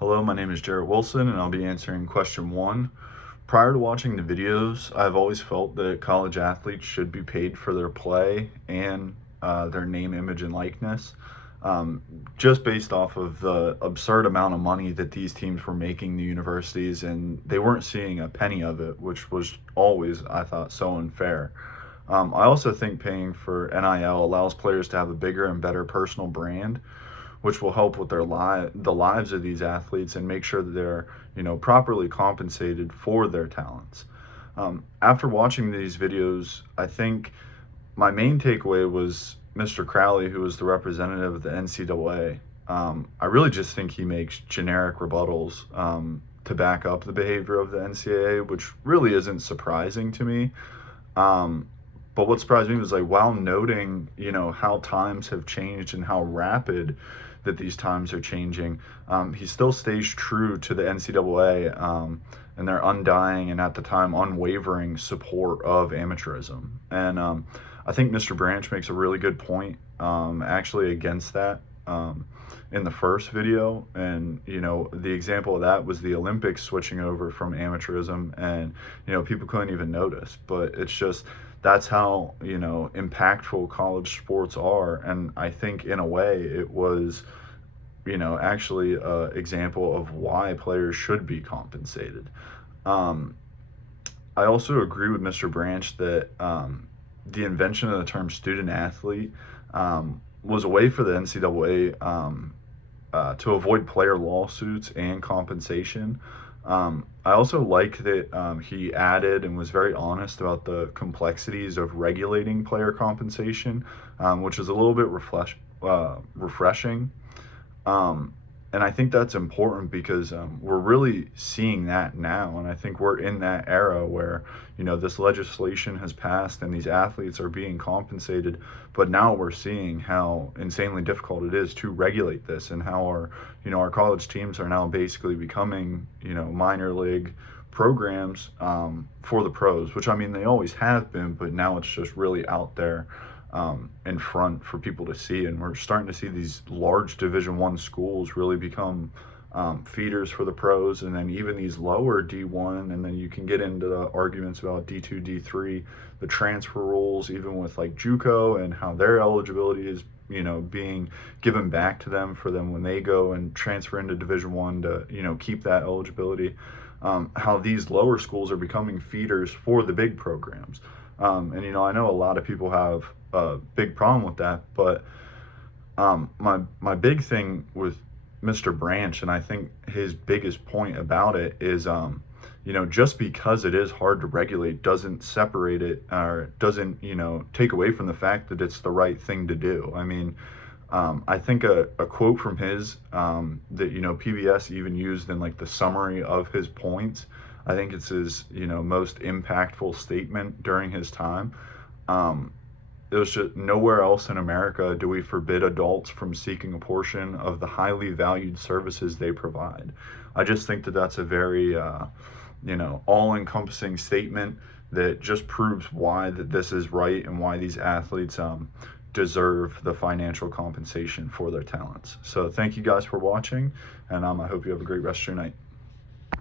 Hello, my name is Jarrett Wilson, and I'll be answering question 1. Prior to watching the videos, I've always felt that college athletes should be paid for their play and their name, image, and likeness, um, just based off of the absurd amount of money that these teams were making the universities, and they weren't seeing a penny of it, which was always, I thought, so unfair. I also think paying for NIL allows players to have a bigger and better personal brand, which will help with the lives of these athletes and make sure that they're properly compensated for their talents. After watching these videos, I think my main takeaway was Mr. Crowley, who was the representative of the NCAA. I really just think he makes generic rebuttals to back up the behavior of the NCAA, which really isn't surprising to me. Um, but what surprised me was, like, while noting, how times have changed and how rapid that these times are changing, he still stays true to the NCAA, and their undying and at the time unwavering support of amateurism. And I think Mr. Branch makes a really good point, actually, against that. In the first video, and the example of that was the Olympics switching over from amateurism, and people couldn't even notice. But it's just, that's how impactful college sports are. And I think in a way it was actually a example of why players should be compensated. um, I also agree with Mr. Branch that the invention of the term student athlete was a way for the NCAA to avoid player lawsuits and compensation. I also like that he added and was very honest about the complexities of regulating player compensation, which is a little bit refreshing. Um, and I think that's important because we're really seeing that now. And I think we're in that era where, this legislation has passed and these athletes are being compensated. But now we're seeing how insanely difficult it is to regulate this, and how our college teams are now basically becoming, minor league programs for the pros, which, I mean, they always have been, but now it's just really out there in front for people to see. And we're starting to see these large Division I schools really become feeders for the pros, and then even these lower D1, and then you can get into the arguments about D2, D3, the transfer rules, even with like JUCO, and how their eligibility is being given back to them for them when they go and transfer into Division I to keep that eligibility. How these lower schools are becoming feeders for the big programs. And I know a lot of people have a big problem with that, but my big thing with Mr. Branch, and I think his biggest point about it is, just because it is hard to regulate doesn't separate it, or doesn't, take away from the fact that it's the right thing to do. I mean, I think a quote from his, that, PBS even used in like the summary of his points, I think it's his, most impactful statement during his time. It was just, nowhere else in America do we forbid adults from seeking a portion of the highly valued services they provide. I just think that that's a very, all-encompassing statement that just proves why that this is right, and why these athletes deserve the financial compensation for their talents. So thank you guys for watching, and I hope you have a great rest of your night.